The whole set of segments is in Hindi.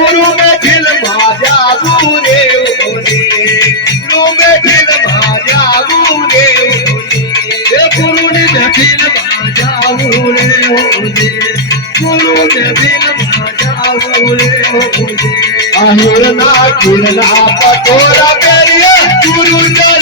गुरु में दिल भाजा गुरे गुरु ना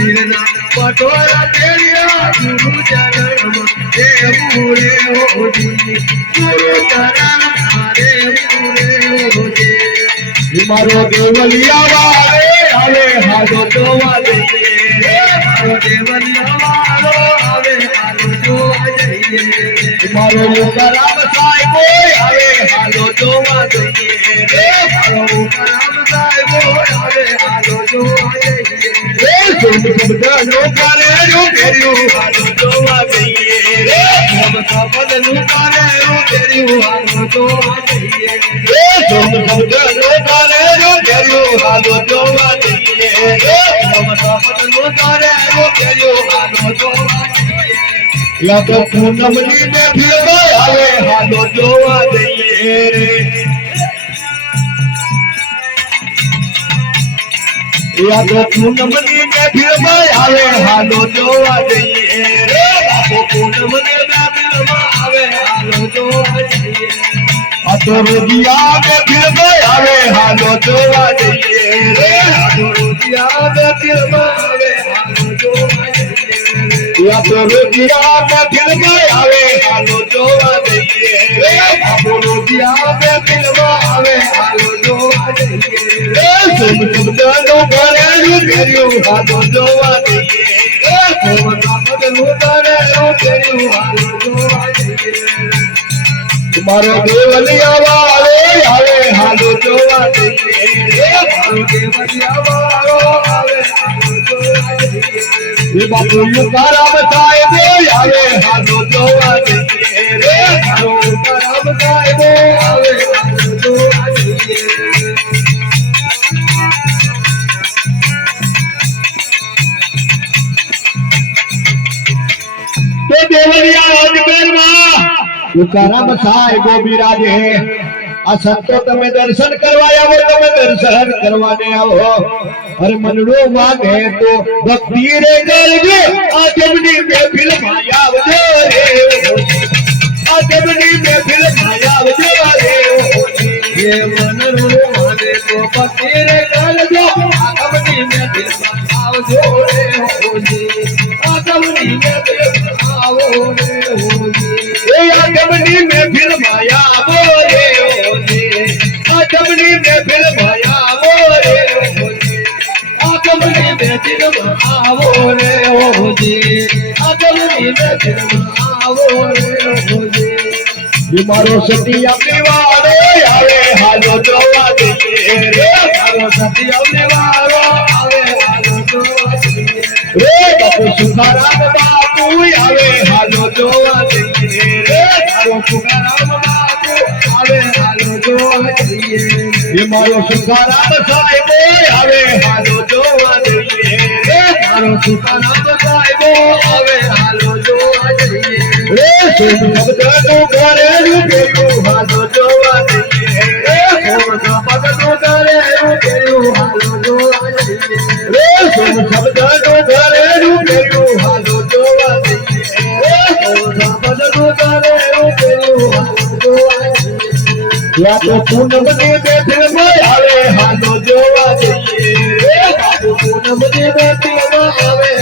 ખીરના પટોરા તેડ્યા ગુરુ ચરણમાં દેવ રે ઓજી ગુરુ ચરણ મારે રે ઓજે મારો દેવલિયા વારે આવે હાજો તો વાલે મારો દેવલિયા વારો આવે હાલો તો આજે મારો મુકરામ સાહેબ આવે હાલો તો વાલે મારો મુકરામ બધાનું કાર્યનું કર્યું હારું જોવા જઈએ રે બધાનું કાર્યનું કર્યું હારું જોવા જઈએ રે બધાનું કાર્યનું કર્યું હારું જોવા જઈએ રે બધાનું કાર્યનું જોવા જઈએ યા પૂનમની બેઠી આવે હાલો, જોવા જઈએ. યા તો પૂનમની ને ફિલ્મ આવે હાલો જોવા દઈએ રે બાપો પૂનમને દાદલમાં આવે હાલો જોવા જઈએ આ તો રોજિયા ને ફિલ્મ આવે હાલો જોવા દઈએ રે હાલો રોટિયા દાદલમાં આવે હાલો જોવા જઈએ યા તો રોજિયા ને ફિલ્મ આવે હાલો જોવા દઈએ રે બાપો રોટિયા દાદલમાં આવે હાલો જોવા જઈએ રે સુમ શબ્દનો કરેલું કર્યું હાલો જોવા દઈએ મારો દેવલિયા વાળો આવે, હાલો જોવા દઈએ મારો દેવલિયા વાળો આવે, હાલો બાપુ યુ સારા આવે, હાલો જોવા દઈએ અજમેરમાં મુકારામ સાહેબો બિરાજે આ સંતો તમે દર્શન કરવા આવો તમે દર્શન કરવાને આવો અરે મનડો માગે તો ભક્તિ રે કરજો આ જમની મહેફિલ માં આવજો રે આ જમની મહેફિલ માં આવજો રે ये मन रो माने तो फकीर करजो आगमनी में दिल आवजो रे होजी आगमनी में दिल आवो रे होजी બેસીને આવો રે હોજી અજલની બેસીને આવો રે હોજી મારો સતી આપણી વારો આવે સુખારામ બાપુ, આવે હાલો જોવા દઈએ દઈએ રે મારો સુખાનામ સાહેબો આવે હાલો જોવા જઈએ રે સુખ શબ્દનું કરેલું પેલું હાલો જોવા દઈએ રે પગનું કરે કેવું હાલો જોવા જઈએ રે સુખ શબ્દનું કરેલું પેલું હાલો જોવા દઈએ રે પગનું કરે કેવું હાલો જોવા જઈએ યા તો પૂનમની બેઠે नमनी में फ़िल्म आवे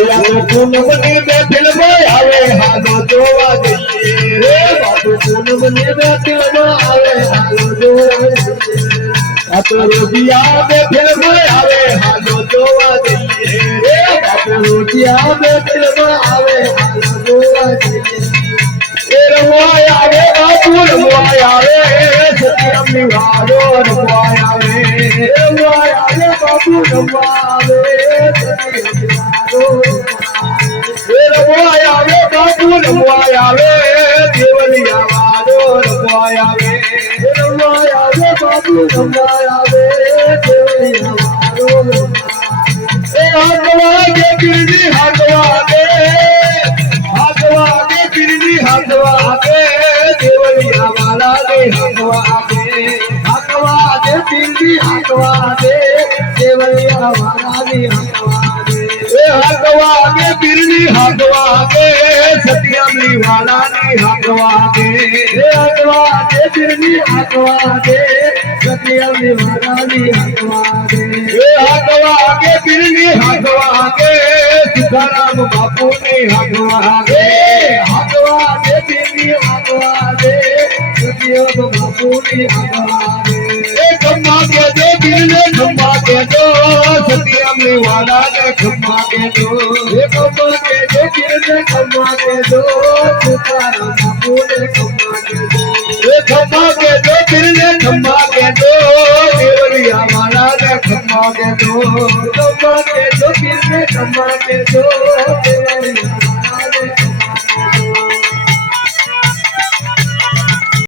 आवे आवे आवे अरे बाबू रवावे रवाया वे बाबू रवाया वे देवलिया वालो रवाया वे रवाया वे बाबू रवाया वे देवलिया वालो ए हाथवा के गिरजी हाथवा के हाथवा के गिरजी हाथवा के देवलिया वाला दे हाथवा के हाथवा के गिरजी हाथवा दे हकवागे बिरनी हकवागे सतिया मीवाला ने हकवागे हकवागे बिरनी हकवागे सतिया मीवाला ने हकवागे हकवागे बिरनी हकवागे सीताराम बापू ने हकवागे हकवागे बिरनी हकवागे सतिया बापू ने हकवागे कम्मा के दिल के दो सत्यमली वाला ने घुमा के दो ये घुमा के दो दिल के दो के दो ये के दो दिल के दो देवलिया वाला ने घुमा के दो घुमा के दो दिल घुमा के दो देवलिया